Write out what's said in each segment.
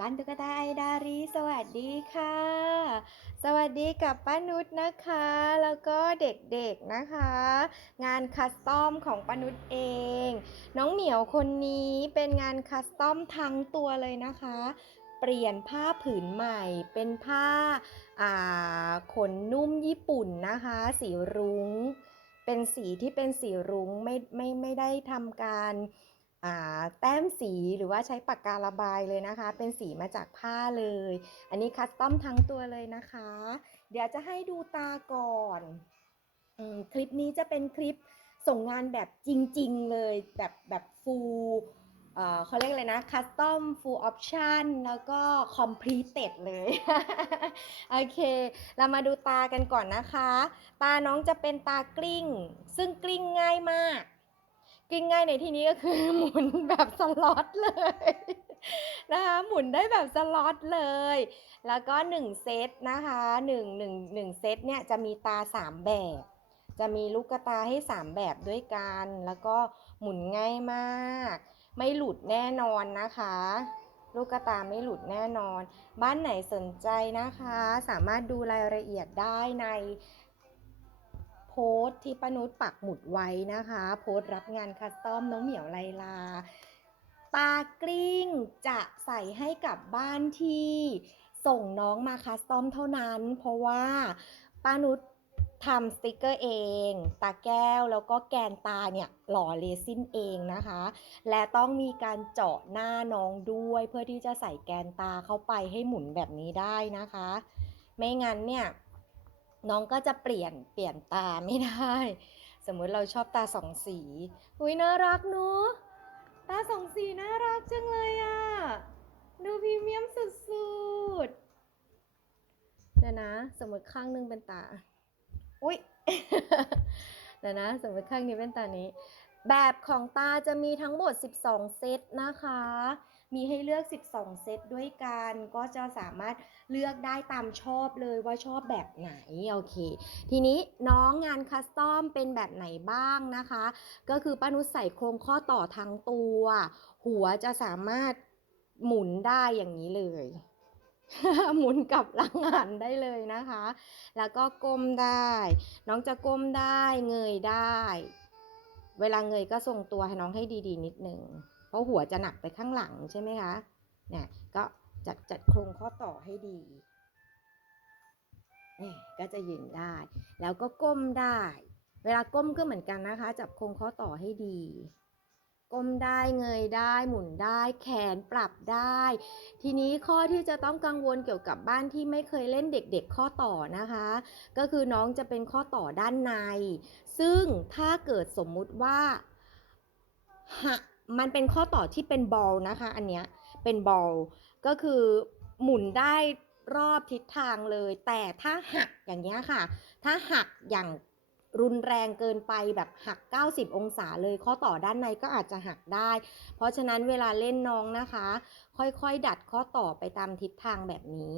บ้านตุ๊กตาไอดารีสวัสดีค่ะ สวัสดีกับป้านุชนะคะ แล้วก็เด็กๆนะคะ งานคัสตอมของป้านุชเอง น้องเหมียวคนนี้เป็นงานคัสตอมทั้งตัวเลยนะคะ เปลี่ยนผ้าผืนใหม่ เป็นผ้าาขนนุ่มญี่ปุ่นนะคะ สีรุง้ง เป็นสีที่เป็นสีรุ้งไม่ไม่ไม่ได้ทำการ แต้มสีหรือว่าใช้ปากการะบายเลยนะคะ เป็นสีมาจากผ้าเลย อันนี้คัสตอมทั้งตัวเลยนะคะ เดี๋ยวจะให้ดูตาก่อนอคลิปนี้จะเป็นคลิปส่งงานแบบจริง ๆ เลยแบบแบบฟูลเขาเรียกอะไรนะคัสตอมฟูลออปชันแล้วก็คอมพลีเต็ดเลย โอเค เรามาดูตากันก่อนนะคะ ตาน้องจะเป็นตากลิ้ง ซึ่งกลิ้งง่ายมาก กิ้งง่ายในที่นี้ก็คือหมุนแบบสล็อตเลยนะคะหมุนได้แบบสล็อตเลย แล้วก็ 1 เซตนะคะ1 1 1เซตเนี่ยจะมีตา 3 แบบ จะมีลูกกระตาให้ 3 แบบด้วยกัน แล้วก็หมุนง่ายมาก ไม่หลุดแน่นอนนะคะ ลูกกระตาไม่หลุดแน่นอน บ้านไหนสนใจนะคะ สามารถดูรายละเอียดได้ใน สต์ที่ป้านุชปักหมุดไว้นะคะ โพสต์รับงานคัสตอมน้องเหมียวไลลา ตากลิ้งจะใส่ให้กับบ้านที่ส่งน้องมาคัสตอมเท่านั้น เพราะว่าป้านุชทำสติกเกอร์เอง ตาแก้วแล้วก็แกนตาเนี่ยหล่อเรซินเองนะคะ และต้องมีการเจาะหน้าน้องด้วยเพื่อที่จะใส่แกนตาเข้าไปให้หมุนแบบนี้ได้นะคะ ไม่งั้นเนี่ย น้องก็จะเปลี่ยนเปลี่ยนตาไม่ได้ สมมุติเราชอบตาสองสีอุ้ยน่ารักเนอะตาสองสีน่ารักจังเลยอะดูพรีเมียมสุดๆเดี๋ยวนะ สมมติข้างนึงเป็นตา อุ้ยเดี๋ยวนะ สมมติข้างนี้เป็นตานี้ แบบของตาจะมีทั้งหมด 12 เซตนะคะ มีให้เลือก 12 เซตด้วยกัน ก็จะสามารถเลือกได้ตามชอบเลยว่าชอบแบบไหน โอเค ทีนี้น้องงานคัสตอมเป็นแบบไหนบ้างนะคะ ก็คือป้านุใส่โครงข้อต่อทั้งตัว หัวจะสามารถหมุนได้อย่างนี้เลยหมุนกับหลังหันได้เลยนะคะ แล้วก็ก้มได้ น้องจะก้มได้ เงยได้ เวลาเงยก็ทรงตัวให้น้องให้ดีๆ นิดนึง ราะหัวจะหนักไปข้างหลังใช่ไหมคะเนี่ยก็จัดจัดโครงข้อต่อให้ดีนี่ก็จะยืนได้ แล้วก็ก้มได้ เวลาก้มก็เหมือนกันนะคะ จับโครงข้อต่อให้ดี ก้มได้เงยได้หมุนได้แขนปรับได้ ทีนี้ข้อที่จะต้องกังวลเกี่ยวกับบ้านที่ไม่เคยเล่นเด็กๆข้อต่อนะคะ ก็คือน้องจะเป็นข้อต่อด้านใน ซึ่งถ้าเกิดสมมุติว่าหัก มันเป็นข้อต่อที่เป็นบอลนะคะ อันเนี้ยเป็นบอลก็คือหมุนได้รอบทิศทางเลย แต่ถ้าหักอย่างเงี้ยค่ะ ถ้าหักอย่างรุนแรงเกินไปแบบหัก 90 องศาเลยข้อต่อด้านในก็อาจจะหักได้ เพราะฉะนั้นเวลาเล่นน้องนะคะ ค่อยๆ ดัดข้อต่อไปตามทิศทางแบบนี้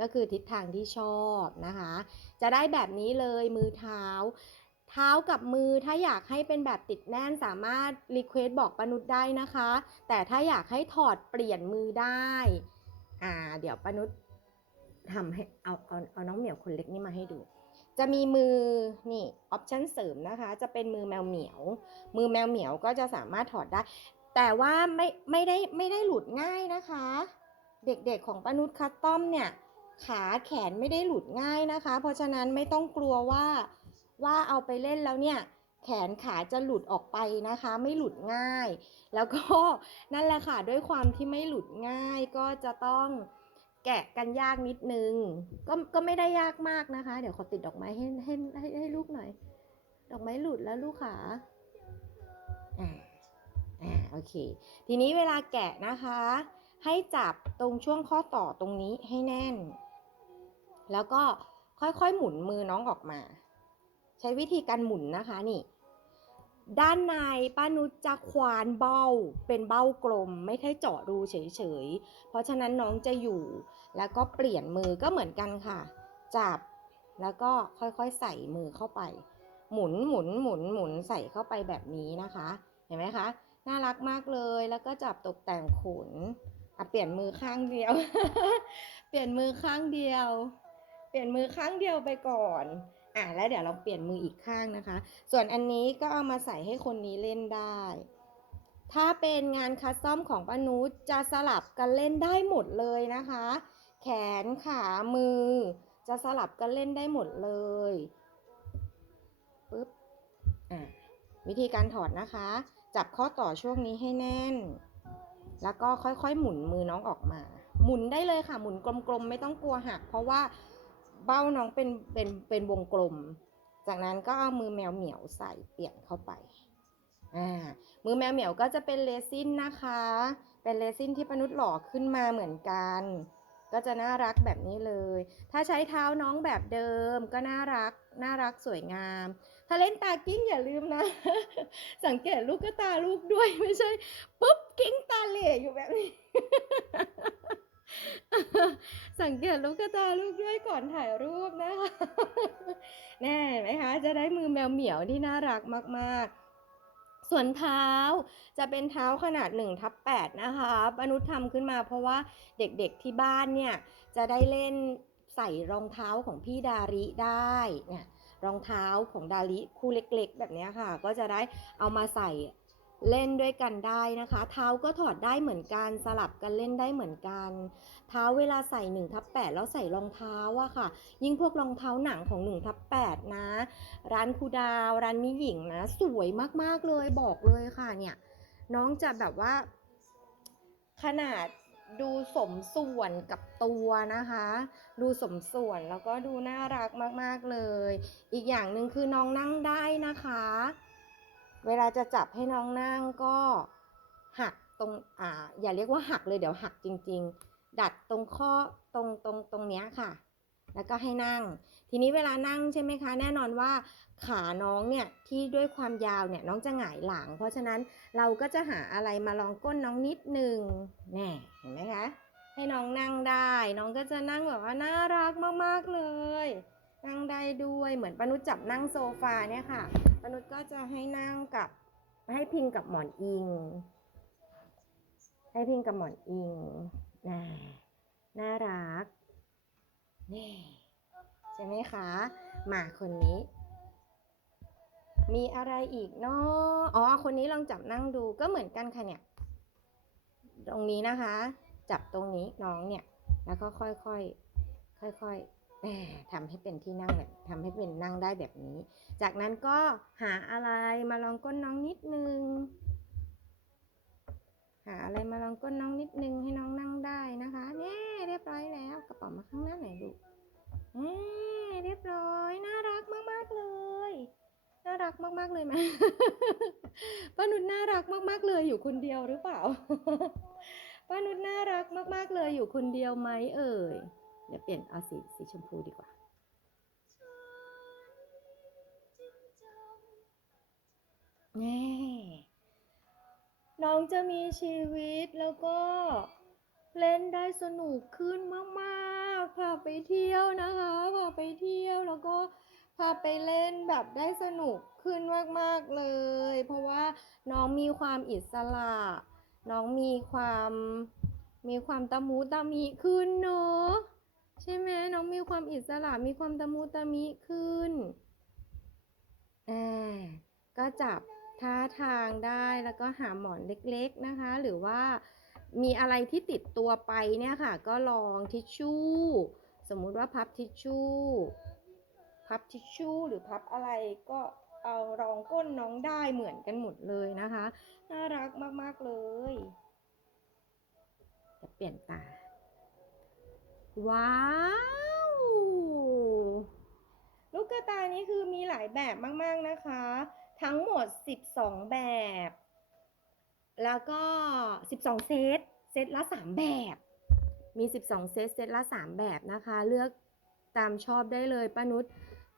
ก็คือทิศทางที่ชอบนะคะ จะได้แบบนี้เลยมือเท้า เท้ากับมือถ้าอยากให้เป็นแบบติดแน่นสามารถรีเควสบอกปนุษย์ได้นะคะ แต่ถ้าอยากให้ถอดเปลี่ยนมือได้อ่าเดี๋ยวปนุษย์ทำให้เอาเอาเอาน้องเหมียวคนเล็กนี่มาให้ดู จะมีมือนี่ออปชั่นเสริมนะคะ จะเป็นมือแมวเหมียว มือแมวเหมียวก็จะสามารถถอดได้ แต่ว่าไม่ไม่ได้ไม่ได้หลุดง่ายนะคะ เด็กๆของปนุษย์คัสตอมเนี่ยขาแขนไม่ได้หลุดง่ายนะคะ เพราะฉะนั้นไม่ต้องกลัวว่า ว่าเอาไปเล่นแล้วเนี่ยแขนขาจะหลุดออกไปนะคะ ไม่หลุดง่าย แล้วก็นั่นแหละค่ะด้วยความที่ไม่หลุดง่ายก็จะต้องแกะกันยากนิดนึง ก็ก็ไม่ได้ยากมากนะคะ เดี๋ยวขอติดดอกไม้ให้ให้ให้ให้ลูกหน่อย ดอกไม้หลุดแล้วลูกขาอ่าอ่าโอเค ทีนี้เวลาแกะนะคะ ให้จับตรงช่วงข้อต่อตรงนี้ให้แน่น แล้วก็ค่อยๆหมุนมือน้องออกมา ใช้วิธีการหมุนนะคะนี่ ด้านในป้านุชจะควานเบ้าเป็นเบ้ากลม ไม่ใช่เจาะรูเฉยๆ เพราะฉะนั้นน้องจะอยู่ แล้วก็เปลี่ยนมือก็เหมือนกันค่ะ จับแล้วก็ค่อยๆใส่มือเข้าไป หมุนหมุนหมุนหมุนใส่เข้าไปแบบนี้นะคะ เห็นไหมคะน่ารักมากเลยแล้วก็จับตกแต่งขนอะเปลี่ยนมือข้างเดียว เปลี่ยนมือข้างเดียว เปลี่ยนมือข้างเดียวไปก่อน อะแล้วเดี๋ยวเราเปลี่ยนมืออีกข้างนะคะ ส่วนอันนี้ก็เอามาใส่ให้คนนี้เล่นได้ ถ้าเป็นงานคัสตอมของป้านุชจะสลับกันเล่นได้หมดเลยนะคะ แขนขามือ จะสลับกันเล่นได้หมดเลยปึ๊บอะวิธีการถอดนะคะ จับข้อต่อช่วงนี้ให้แน่น แล้วก็ค่อยๆ หมุนมือน้องออกมา หมุนได้เลยค่ะ หมุนกลมๆ ไม่ต้องกลัวหัก เพราะว่า เบ้าน้องเป็นเป็นเป็นวงกลม จากนั้นก็เอามือแมวเหมียวใส่เปลี่ยนเข้าไปอ่ามือแมวเหมียวก็จะเป็นเรซินนะคะ เป็นเรซินที่ปนุษย์หล่อขึ้นมาเหมือนกัน ก็จะน่ารักแบบนี้เลย ถ้าใช้เท้าน้องแบบเดิมก็น่ารักน่ารักสวยงาม ถ้าเล่นตากิ้งอย่าลืมนะ สังเกตลูกก็ตาลูกด้วยไม่ใช่ปุ๊บกิ้งตาเหล่อยู่แบบนี้ สังเกตลูกตาลูกด้วยก่อนถ่ายรูปนะคะแน่ไหมคะจะได้มือแมวเหมียวที่น่ารักมากๆส่วนเท้าจะเป็นเท้าขนาด1ทับ8นะคะปนุษย์ทำขึ้นมาเพราะว่าเด็กๆที่บ้านเนี่ย จะได้เล่นใส่รองเท้าของพี่ดาริได้เนี่ยรองเท้าของดาริคู่เล็กๆ แบบนี้ค่ะ ก็จะได้เอามาใส่ เล่นด้วยกันได้นะคะ เท้าก็ถอดได้เหมือนกันสลับกันเล่นได้เหมือนกัน เท้าเวลาใส่1ทับ8แล้วใส่รองเท้าอะค่ะ ยิ่งพวกรองเท้าหนังของ1ทับ8นะ ร้านคูดาวร้านมิหญิงนะ สวยมากๆเลยบอกเลยค่ะเนี่ย น้องจะแบบว่า ขนาดดูสมส่วนกับตัวนะคะ ดูสมส่วนแล้วก็ดูน่ารักมากๆเลย อีกอย่างหนึ่งคือน้องนั่งได้นะคะ เวลาจะจับให้น้องนั่งก็หักตรงอ่าอย่าเรียกว่าหักเลยเดี๋ยวหักจริง ๆ ดัดตรงข้อตรงตรงตรงเนี้ยค่ะ แล้วก็ให้นั่ง ทีนี้เวลานั่งใช่ไหมคะ แน่นอนว่าขาน้องเนี่ยที่ด้วยความยาวเนี่ยน้องจะหงายหลัง เพราะฉะนั้นเราก็จะหาอะไรมาลองก้นน้องนิดนึงแน่เห็นไหมคะให้น้องนั่งได้ น้องก็จะนั่งแบบว่าน่ารักมากๆเลย นั่งได้ด้วยเหมือนปนุชจับนั่งโซฟาเนี่ยค่ะปนุชก็จะให้นั่งกับให้พิงกับหมอนอิง ให้พิงกับหมอนอิงน่าน่ารักนี่ใช่ไหมคะมาคนนี้ มีอะไรอีกเนาะอ๋อคนนี้ลองจับนั่งดูก็เหมือนกันค่ะเนี่ย ตรงนี้นะคะ จับตรงนี้น้องเนี่ย แล้วก็ค่อยๆค่อยๆ ทำให้เป็นที่นั่งแบบทำให้เป็นนั่งได้แบบนี้ จากนั้นก็หาอะไรมาลองก้นน้องนิดนึง หาอะไรมาลองก้นน้องนิดนึงให้น้องนั่งได้นะคะเนี่เรียบร้อยแล้วกระเป๋ามาข้างหน้าหน่อยดูเอ้เรียบร้อยน่ารักมากๆเลยน่ารักมากๆเลยไหมป้านุชน่ารักมากๆเลยอยู่คนเดียวหรือเปล่าป้านุชน่ารักมากๆเลยอยู่คนเดียวไหมเอ่ย เดี๋ยวเปลี่ยนเอาสีสีชมพูดีกว่าแน่น้องจะมีชีวิตแล้วก็เล่นได้สนุกขึ้นมากๆ พาไปเที่ยวนะคะ พาไปเที่ยวแล้วก็พาไปเล่นแบบได้สนุกขึ้นมากๆเลย เพราะว่าน้องมีความอิสระ น้องมีความมีความตะมูตะมิขึ้นเนอะ ช่ไหมน้องมีความอิสระมีความตะมูตะมิขึ้นอ่าก็จับท่าทางได้แล้วก็หาหมอนเล็กๆนะคะ หรือว่ามีอะไรที่ติดตัวไปเนี่ยค่ะ ก็ลองทิชชู่ สมมุติว่าพับทิชชู่ พับทิชชู่หรือพับอะไรก็เอารองก้นน้องได้เหมือนกันหมดเลยนะคะ น่ารักมากๆเลย จะเปลี่ยนตา ว้าว ลูกกระตายนี้คือมีหลายแบบมาก ๆ นะคะ ทั้งหมด 12 แบบ แล้วก็ 12 เซต เซตละ 3 แบบ มี 12 เซต เซตละ 3 แบบนะคะ เลือกตามชอบได้เลยป้านุช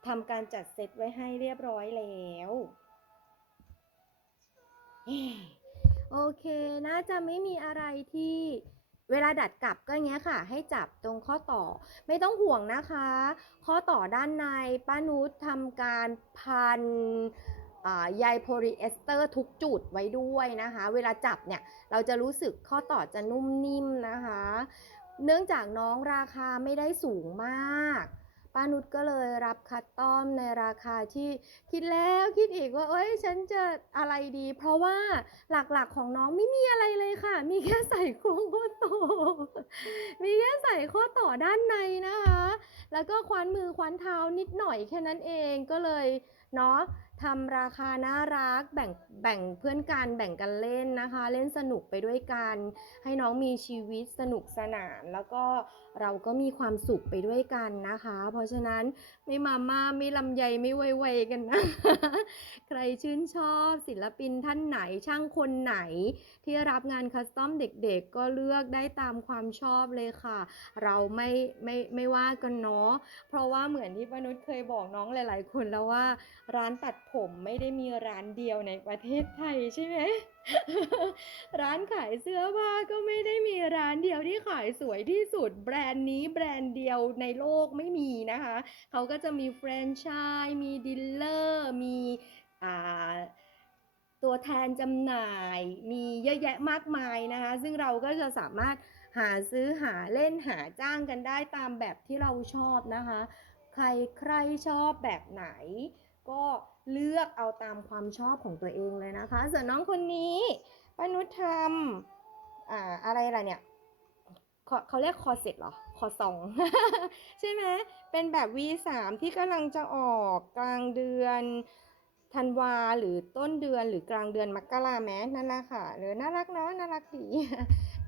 ทำการจัดเซตไว้ให้เรียบร้อยแล้วโอเค น่าจะไม่มีอะไรที่ เวลาดัดกลับก็อย่างเงี้ยค่ะ ให้จับตรงข้อต่อ ไม่ต้องห่วงนะคะ ข้อต่อด้านในป้านุชทำการพันอ่าใยโพลีเอสเตอร์ทุกจุดไว้ด้วยนะคะ เวลาจับเนี่ย เราจะรู้สึกข้อต่อจะนุ่มนิ่มนะคะ เนื่องจากน้องราคาไม่ได้สูงมาก ป้านุชก็เลยรับคัดต้อมในราคาที่คิดแล้วคิดอีกว่าเอ้ยฉันจะอะไรดี เพราะว่าหลักๆของน้องไม่มีอะไรเลยค่ะ มีแค่ใส่โครงข้อต่อมีแค่ใส่ข้อต่อด้านในนะคะ แล้วก็คว้านมือคว้านเท้านิดหน่อยแค่นั้นเองก็เลยเนาะทำราคาน่ารักแบ่งแบ่งเพื่อนกันแบ่งกันเล่นนะคะ เล่นสนุกไปด้วยกัน ให้น้องมีชีวิตสนุกสนานแล้วก็ เราก็มีความสุขไปด้วยกันนะคะ เพราะฉะนั้นไม่มาม่าไม่ลำไยไม่ไวไวๆกันนะ ใครชื่นชอบศิลปินท่านไหนช่างคนไหน ที่รับงานคัสตอมเด็กๆ ก็เลือกได้ตามความชอบเลยค่ะ เราไม่ไม่ไม่ว่ากันเนาะเพราะว่าเหมือนที่ป้านุชเคยบอกน้องหลาย ๆ คนแล้วว่า ร้านตัดผมไม่ได้มีร้านเดียวในประเทศไทยใช่ไหม ร้านขายเสื้อผ้าก็ไม่ได้มีร้านเดียวที่ขายสวยที่สุด แบรนด์นี้แบรนด์เดียวในโลกไม่มีนะคะ เขาก็จะมีแฟรนไชส์มีดีลเลอร์มีอ่าตัวแทนจำหน่ายมีเยอะแยะมากมายนะคะ ซึ่งเราก็จะสามารถหาซื้อหาเล่นหาจ้างกันได้ตามแบบที่เราชอบนะคะ ใครใครชอบแบบไหนก็ เลือกเอาตามความชอบของตัวเองเลยนะคะ ส่วนน้องคนนี้ป้านุชทำอ่าอะไรล่ะเนี่ยเขาเขาเรียกคอเซ็ตเหรอ คอซองใช่ไหมเป็นแบบ V3 ที่กำลังจะออกกลางเดือนธันวาหรือต้นเดือนหรือกลางเดือนมกราแม้นั่นแหละค่ะหรือน่ารักเนาะน่ารักดี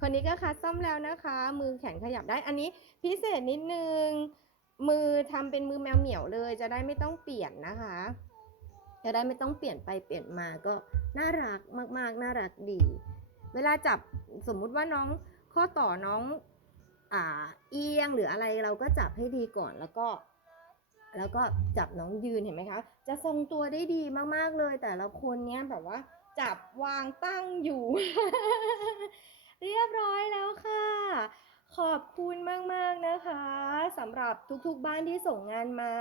คนนี้ก็คัสตอมแล้วนะคะ มือแขนขยับได้อันนี้พิเศษนิดนึง มือทำเป็นมือแมวเหมียวเลย จะได้ไม่ต้องเปลี่ยนนะคะ จะได้ไม่ต้องเปลี่ยนไปเปลี่ยนมาก็น่ารักมากๆ น่ารักดี เวลาจับสมมุติว่าน้องข้อต่อน้องอ่าเอียงหรืออะไรเราก็จับให้ดีก่อนแล้วก็ แล้วก็จับน้องยืนเห็นไหมคะ จะทรงตัวได้ดีมากๆเลย แต่ละคนเนี้ยแบบว่า จับวางตั้งอยู่ เรียบร้อยแล้วค่ะ ขอบคุณมาก ๆ นะคะสำหรับทุกๆบ้านที่ส่งงานมา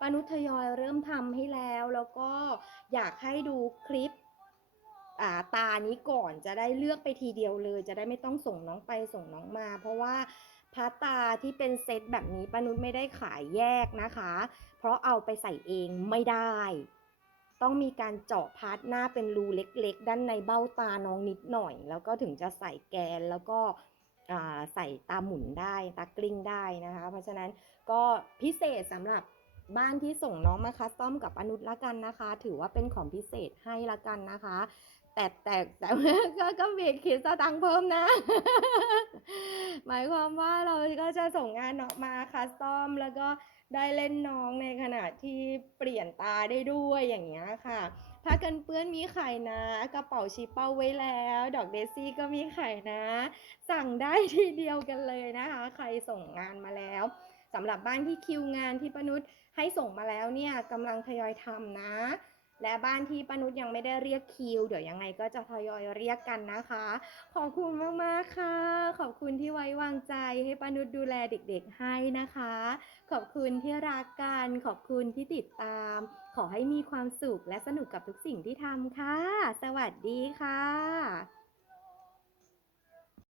ปานุทยอยเริ่มทำให้แล้ว แล้วก็อยากให้ดูคลิปาตานี้ก่อนจะได้เลือกไปทีเดียวเลย จะได้ไม่ต้องส่งน้องไปส่งน้องมา เพราะว่าพาตาที่เป็นเซตแบบนี้ปานุชไม่ได้ขายแยกนะคะ เพราะเอาไปใส่เองไม่ได้ ต้องมีการเจาะพาร์ทหน้าเป็นรูเล็กๆ ด้านในเบ้าตาน้องนิดหน่อย แล้วก็ถึงจะใส่แกนแล้วก็ ใส่ตาหมุนได้ตากลิ้งได้นะคะ เพราะฉะนั้นก็พิเศษสำหรับบ้านที่ส่งน้องมาคัสตอมกับอนุชละกันนะคะ ถือว่าเป็นของพิเศษให้ละกันนะคะ แต่แต่แต่ก็ก็มีคิดสตังค์เพิ่มนะ หมายความว่าเราก็จะส่งงานออกมาคัสตอมแล้วก็ได้เล่นน้องในขณะที่เปลี่ยนตาได้ด้วยอย่างเงี้ยค่ะ ผ้ากันเปื้อนมีไข่นะ กระเป๋าชิปเป้าไว้แล้ว ดอกเดซี่ก็มีไข่นะ สั่งได้ทีเดียวกันเลยนะคะ ใครส่งงานมาแล้วสำหรับบ้านที่คิวงานที่ปนุษย์ให้ส่งมาแล้วเนี่ยกำลังทยอยทำนะ และบ้านที่ปานุษยังไม่ได้เรียกคิว เดี๋ยวยังไงก็จะทยอยเรียกกันนะคะ ขอบคุณมากๆค่ะ ขอบคุณที่ไว้วางใจให้ปานุษดูแลเด็กๆให้นะคะ ขอบคุณที่รักกัน ขอบคุณที่ติดตาม ขอให้มีความสุขและสนุกกับทุกสิ่งที่ทำค่ะ สวัสดีค่ะ